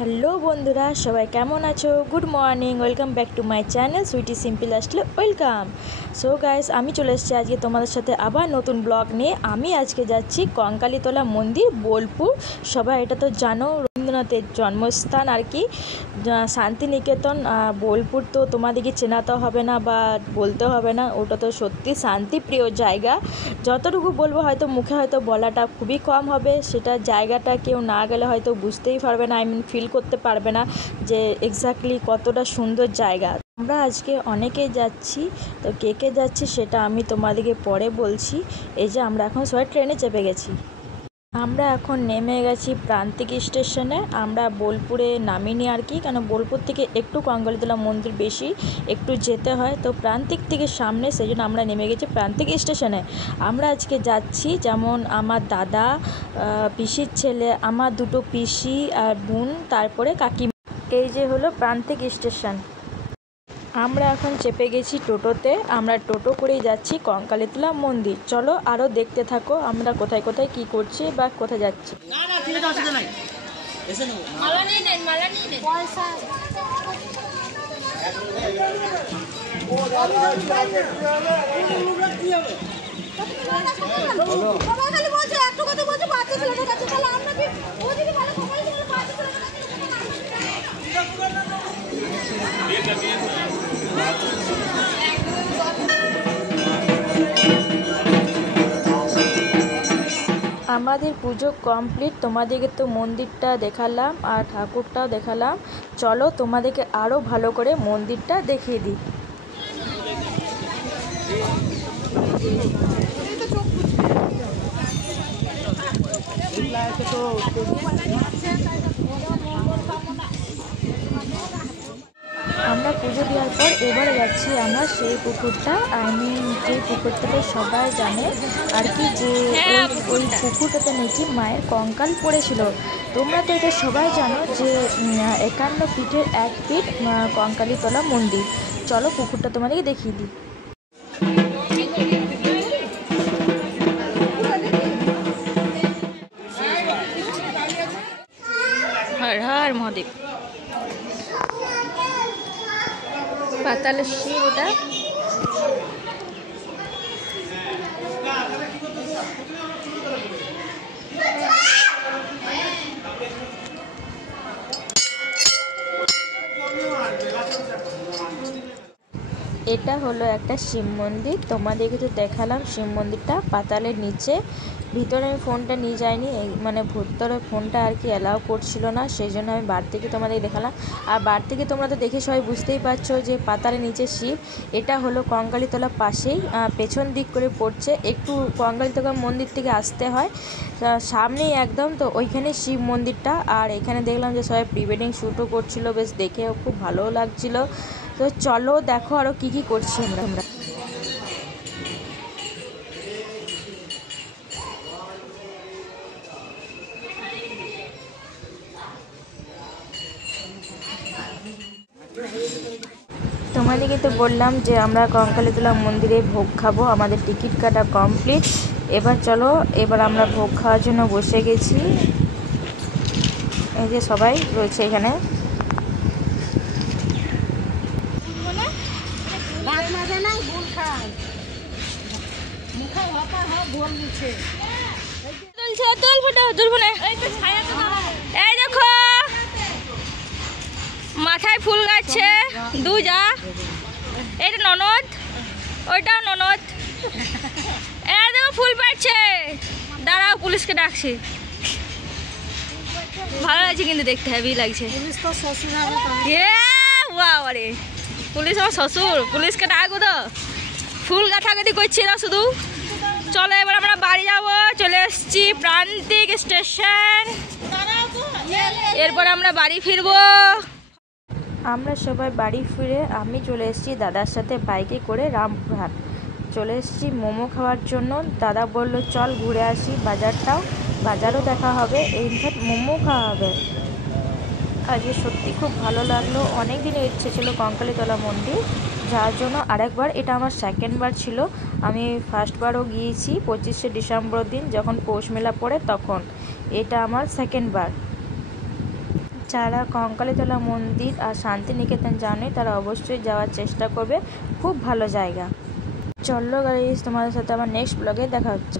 Hello বন্ধুরা, সবাই কেমন আছো? Good morning, welcome back to my channel sweety simple আসলে ওয়েলকাম। সো গাইস, আমি চলে এসেছি আজকে তোমাদের সাথে আবার নতুন ব্লগ নিয়ে। আমি আজকে যাচ্ছি কঙ্কালীতলা মন্দির, বোলপুর। সবাই এটা তো জানো, রবীন্দ্রনাথের জন্মস্থান আর কি, শান্তিনিকেতন। বোলপুর তো তোমাদেরকে চেনাতে হবে না বা বলতে হবে না, ওটা তো সত্যি শান্তিপ্রিয় জায়গা। যতটুকু বলবো হয়তো মুখে হয়তো বলাটা খুবই কম হবে, সেটা জায়গাটা কেউ না গেলে হয়তো বুঝতেই পারবে না, ফিল করতে পারবে না যে এক্স্যাক্টলি কতটা সুন্দর জায়গা। আমরা আজকে অনেকেই যাচ্ছি, তো কে কে যাচ্ছি সেটা আমি তোমাদেরকে পরে বলছি। এই যে আমরা এখন সবাই ট্রেনে চেপে গেছি। আমরা এখন নেমে গেছি প্রান্তিক স্টেশনে। আমরা বোলপুরে নামিনি আর কি, কেন বোলপুর থেকে একটু কঙ্কালীতলা মন্দির বেশি একটু যেতে হয়, তো প্রান্তিক থেকে সামনে, সেই জন্য আমরা নেমে গেছি প্রান্তিক স্টেশনে। আমরা আজকে যাচ্ছি, যেমন আমার দাদা, পিসির ছেলে, আমার দুটো পিসি আর বোন, তারপরে কাকিমা। এই যে হলো প্রান্তিক স্টেশন। আমরা এখন চেপে গেছি টোটোতে। আমরা টোটো করেই যাচ্ছি কঙ্কালীতলা মন্দির। চলো আরও দেখতে থাকো আমরা কোথায় কোথায় কি করছি বা কোথায় যাচ্ছি। আমাদের পুজো কমপ্লিট, তোমাদেরকে তো মন্দিরটা দেখালাম আর ঠাকুরটাও দেখালাম। চলো তোমাদেরকে আরও ভালো করে মন্দিরটা দেখিয়ে দিই। আমরা পুজো দেওয়ার পর এবারে যাচ্ছি আমরা সেই পুকুরটা, যে পুকুরটাতে সবাই জানে আর কি, যে ওই পুকুরটাতে নাকি মায়ের কঙ্কাল পড়েছিল। তোমরা তো এটা সবাই জানো যে 51 ফিটের 1 ফিট কঙ্কালীতলা মন্দির। চলো পুকুরটা তোমাদেরকে দেখিয়ে দিই। হর হর মহাদেব। পাতালের শিব ওটা। এটা হলো একটা শিব মন্দির, তোমাদেরকে তো দেখালাম শিব মন্দিরটা পাতালের নিচে। ভিতরে আমি ফোনটা নিয়ে যাইনি, মানে ভিতরে ফোনটা আর কি অ্যালাউ করছিল না, সেই জন্য আমি বার থেকে তোমাদের দেখালাম। আর বার থেকে তোমরা তো দেখে সবাই বুঝতেই পারছো যে পাতালের নিচে শিব। এটা হলো কঙ্কালীতলার পাশেই, পেছন দিক করে পড়ছে, একটু কঙ্কালীতলা মন্দির থেকে আসতে হয়, সামনেই একদম। তো ওইখানে শিব মন্দিরটা। আর এখানে দেখলাম যে সবাই প্রি ওয়েডিং শ্যুটও করছিলো, বেশ দেখেও খুব ভালোও লাগছিলো। তো চলো দেখো আরও কী কী করছি আমরা। তোমাদেরকে তো বললাম যে আমরা কঙ্কালীতলা মন্দিরে ভোগ খাবো, আমাদের টিকিট কাটা কমপ্লিট। এবার চলো, এবার আমরা ভোগ খাওয়ার জন্য বসে গেছি। এই যে সবাই রয়েছে এখানে। এই দেখো মাথায় ফুল গাচ্ছে দুজা, এটা ননদ, ওইটাও ননদ। এই দেখো ফুল পাচ্ছে, দাঁড়াও পুলিশকে ডাকছি। ভালো লাগছে কিন্তু দেখতে, হেভি লাগছে। বাবারে, পুলিশ আমার শ্বশুর, পুলিশকে ডাকবো তো। ফুল গাথাগাথি করছি না শুধু। চলো এবার আমরা বাড়ি যাবো, চলে এসছি প্রান্তিক স্টেশন, এরপর আমরা বাড়ি ফিরবো। আমরা সবাই বাড়ি ফিরে আমি চলে এসেছি দাদার সাথে বাইকে করে রামপুরহাট। চলে এসেছি মোমো খাওয়ার জন্য। দাদা বললো চল ঘুরে আসি, বাজারও দেখা হবে, ইনফ্যাক্ট মোমো খাওয়া হবে। আজকে সত্যি খুব ভালো লাগলো। অনেক দিনের ইচ্ছে ছিল কঙ্কালীতলা মন্দির যাওয়ার জন্য আরেকবার। এটা আমার সেকেন্ডবার ছিল। আমি ফার্স্টবারও গিয়েছি 25শে ডিসেম্বর দিন, যখন পৌষ মেলা পড়ে তখন। এটা আমার সেকেন্ডবার। যারা কঙ্কালীতলা মন্দির আর শান্তিনিকেতন জানে তারা অবশ্যই যাওয়ার চেষ্টা করবে, খুব ভালো জায়গা। চলো গাইস, তোমাদের সাথে আবার নেক্সট ব্লগে দেখা হচ্ছে।